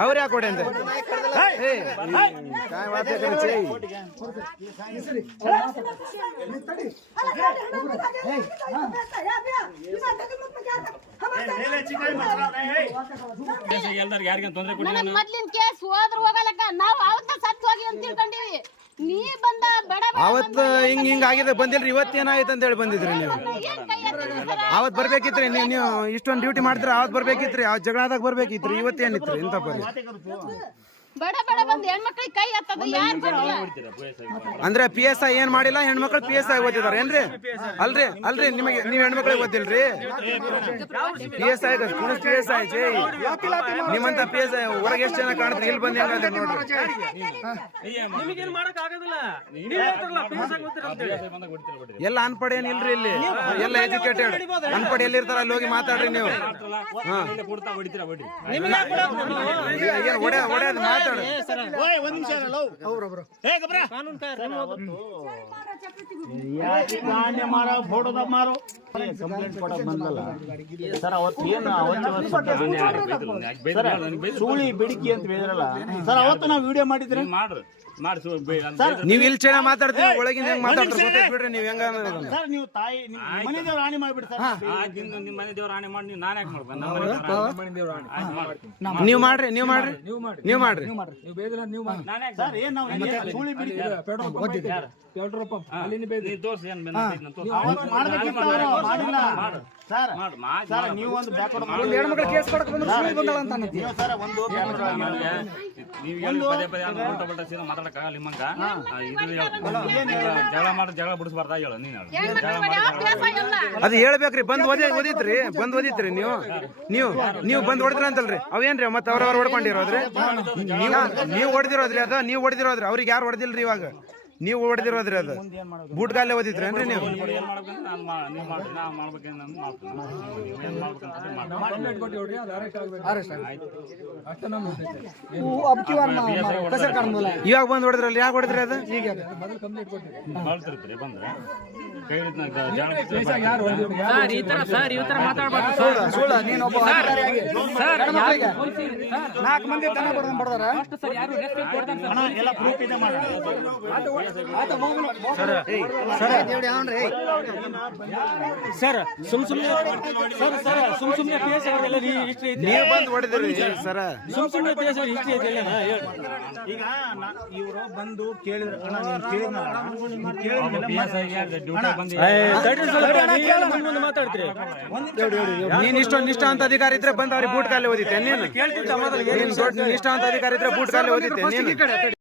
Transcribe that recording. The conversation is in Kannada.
ಅವ್ರು ಯಾಕೆ ಹೊಡೆ ಅಂತ ಕೇಸ್ ನಾವು ಹೋಗಿ ಅಂತ ನೀ ಬಂದ ಅವತ್ತು ಹಿಂಗ ಹಿಂಗ ಆಗಿದೆ ಬಂದಿಲ್ರಿ ಇವತ್ತೇನಾಯ್ತು ಅಂತ ಹೇಳಿ ಬಂದಿದ್ರಿ ನೀವು ಅವತ್ ಬರ್ಬೇಕಿತ್ರಿ ನೀವು ಇಷ್ಟೊಂದು ಡ್ಯೂಟಿ ಮಾಡಿದ್ರೆ ಅವತ್ ಬರ್ಬೇಕಿತ್ರಿ ಆ ಜಗಳಾದಾಗ ಬರ್ಬೇಕಿತ್ರಿ ಇವತ್ತೇನಿತ್ರಿ ಇಂಥ ಪರಿ? ಬಡ ಬಡ ಬಂದ್ ಹೆಣ್ಮಕ್ಳಿಗೆ ಕೈ ಎತ್ತದ ಯಾರು ಕೊಟ್ಟಿಲ್ಲ ಅಂದ್ರೆ ಪಿ ಎಸ್ ಐ ಏನ್ ಮಾಡಿಲ್ಲ? ಹೆಣ್ಮಕ್ಳು ಪಿ ಎಸ್ ಐ ಓದಿದಾರೆ ಏನ್ರಿ? ಅಲ್ರಿ ಅಲ್ರಿ ನಿಮಗೆ ನೀವ್ ಹೆಣ್ಮಕ್ಳಿಗೆ ಓದಿಲ್ರಿ ಪಿ ಎಸ್ ಐ ಕುಣಸ್ ಪಿ ಎಸ್ ಐ ಜೈ. ನಿಮ್ಮಂತ ಪಿ ಎಸ್ ಐ ಹೊರಗೆ ಎಷ್ಟು ಜನ ಕಾಣ್ತೀರಿ? ಇಲ್ಲಿ ಬಂದ್ ಹೆಂಗಾದ್ರೆ ನೋಡ್ರಿ. ಎಲ್ಲ ಅನ್ಪಡ ಏನ್ ಇಲ್ರಿ ಇಲ್ಲಿ ಎಲ್ಲ ಎಜುಕೇಟೆಡ್ ಅನ್ಪಡ ಎಲ್ಲಿರ್ತಾರ ಅಲ್ಲಿ ಹೋಗಿ ಮಾತಾಡ್ರಿ ನೀವು? ಕೊಡ್ತಾ ಹೊಡಿತೀರಾ ಹೊಡಿ ಏನ್ ಒಡೆ ಒಡೆದ್ ಮಾತಾಡು ಗಾಂಡೆ ಮಾರ ಫೋಟೋದ ಮಾರೋ? ಕಂಪ್ಲೇಂಟ್ ಕೊಡಕ್ ಬಂದಲ್ಲ. ಸರ್ ಅವತ್ತು ಏನು ಅವತ್ತು ಸೂಳಿ ಬಿಡಿಕಿ ಅಂತ ಹೇಳಿದ್ರಲ್ಲ. ಸರ್ ಅವತ್ತು ನಾವು ವಿಡಿಯೋ ಮಾಡಿದ್ರೆ? ಮಾಡ್ರಿ. ನೀವ್ ಇಲ್ಲಿ ಚೆನ್ನಾಗಿ ಮಾತಾಡ್ತೀವಿ ಒಳಗಿನ ಹೆಂಗ್ ಮಾತಾಡ್ತಾರೆ? ಗೊತ್ತಾಯ್ತ್ ಬಿಡ್ರಿ ನೀವ್ ಹೆಂಗ. ಸರ್ ನೀವು ತಾಯಿ ನಿಮ್ಮ ಮನೆ ದೇವ್ರ ರಾಣಿ ಮಾಡ್ಬಿಡ್ತಾರೆ ನಿಮ್ಮ ಮನೆ ದೇವ್ರ ರಾಣಿ ಮಾಡಿ ನೀವು ನಾನೇ ಯಾಕೆ ಮಾಡ್ಬೇಕು? ನಮ್ಮ ಮನೆ ನೀವು ಆಣೆ. ಮಾಡ್ತೀನಿ. ನೀವ್ ಮಾಡ್ರಿ ನೀವ್ ಮಾಡ್ರಿ. ನೀವ್ ಮಾಡ್ರಿ. ನೀವು ಯಾಕೆ ಸರ್ ಏನ್ ನಾವು ಸೂಳಿ ಬಿಡಿ ಪೆಟ್ರೋಲ್ ನೀ ತೋರ್ಸಿ ಏನ್ ಬಂದೈತೆ ನಾನು ತೋರ್ಸಿ. ಮಾಡಿಲ್ಲ. ಸರ್ ಮಾಡು, ಮಾಡು, ಸರ್ ನೀವು ಒಂದು ಬ್ಯಾಕ್ವರ್ಡ್ ಮಾಡಿ. ನೀವು ಸರ್ ಒಂದು backward ನಿಮ್ಗೆ ನೀವ್ ಹೇಳಿ ಪದೇ ಪದೇ ಅದು ಉಲ್ಟಾ ಪಲ್ಟಾ ಸೀದಾ ಮಾತಾಡಕ್ಕಾಗಲ್ಲ ನಿಮ್ಮಂಗ? ಆ, ಇದನ್ನ ಹೇಳ್ತೀನಿ. ಈಗ ಜಗಳ ಮಾಡಿ ಜಗಳ ಬಿಡಿಸ್ಬಾರ್ದಾ ಹೇಳು ನೀನ್ ಹೇಳು. ಜಗಳ ಮಾಡಿ ಜಗಳ ಬಿಡಿಸ್ಬಾರ್ದು. ಅದ್ ಹೇಳ್ಬೇಕ್ರಿ ಬಂದ್ ಓದಿ ಓದಿತ್ರಿ ಬಂದ್ ಓದಿತ್ರಿ ನೀವು. ನೀವು ನೀವು ಬಂದ್ ಹೊಡೆದ್ರ ಅಂತಲ್ರಿ. ಅವೇನ್ರಿ ಮತ್ತೆ ಅವ್ರವ್ರ ಹೊಡ್ಕೊಂಡಿರೋದ್ರಿ ನೀವು ನೀವು ಹೊಡೆದಿರೋದ್ರಿ ಅದ ನೀವು ಹೊಡೆದಿರೋದ್ರಿ ಅವ್ರಿಗೆ ಯಾರು ಹೊಡೆದಿಲ್ರಿ ಇವಾಗ? ನೀವು ಹೊಡೆದಿರೋದ್ರಿ ಅದು. ಬೂಟ್ ಗಾಲೆ ಓದಿದ್ರಿ ಏನ್ರಿ ನೀವು? ನೋಡಿ ಏನ್ ಮಾಡ್ಬೇಕಂತ ನಾನು ಮಾ ನೀವು ನಾ ನಾನು ಮಾಡ್ತೀನಿ. ನೀವು ಏನ್ ಮಾಡ್ಬೇಕಂತ ಮಾಡಿ. ಇವಾಗ ಬಂದ್ ಹೊಡೆದ್ರಲ್ಲ ಯಾಕೆ ಹೊಡೆದ್ರಿ ಅದು? ಈಗ ಕಳ್ತಿರ್ತೀರಿ ಬಂದ್ರೆ. ಕೈ ಹಿಡಿದು ನಾನು ಜಗಳ ಸರ್ ಈ ತರ ಸರ್ ಈ ತರ ಮಾತಾಡ್ಬಾರ್ದು ಸರ್ ಸರ್ ನಾಲ್ಕು ಮಂದಿ ತನ ಬರ್ದಂಗ್ ಬಡದಾರ ಸರ್ ಯಾರು ರೆಸ್ಪೆಕ್ಟ್ ಕೊಡ್ತಾರೆ ಅಣ್ಣ ಎಲ್ಲ ಪ್ರೂಫ್ ಇದೆ ಮಾಡೋಣ ಸರ್ ಸುಮ್ ಸುಮ್ನೆ ಸರ್ ಸರ್ ಸುಮ್ ಸುಮ್ನೆ ಪೇಸ್ ಅವರೆಲ್ಲ ಹಿಸ್ಟ್ರಿ ಐತಿ. ನೀವು ಬಂದು ಹೊಡೆದ್ರಿ ಸರ್. ಸುಮ್ ಸುಮ್ನೆ ಪೇಸ್ ಅವ್ರ ಹಿಸ್ಟ್ರಿ ಐತಿ ಎಲ್ಲ ಹೇಳಿ. ಈಗ ಇವರು ಬಂದು ಕೇಳಿದ್ರು ಅಣ್ಣ ನೀನ್ ಕೇಳಿದ್ನಲ್ಲ, ನೀನ್ ಕೇಳಿದ್ಮೇಲೆ ಡ್ಯೂಟಿ ಬಂದು ಮುಂದೆ ಮಾತಾಡ್ತೀರಿ. ನೀನ್ ಇಷ್ಟೊಂದು ನಿಷ್ಠ ಅಂತ ಅಧಿಕಾರಿ ಇದ್ರೆ ಬಂದು ಅವ್ರಿಗೆ ಬೂಟ್ ಕಾಲೇ ಓದಿತ್ತೆ ನೀನು. ದೊಡ್ಡ ನಿಷ್ಠ ಅಂತ ಅಧಿಕಾರಿ ಇದ್ರೆ ಬೂಟ್ ಕಾಲೇ ಓದಿತ್ತೆ ನೀನು.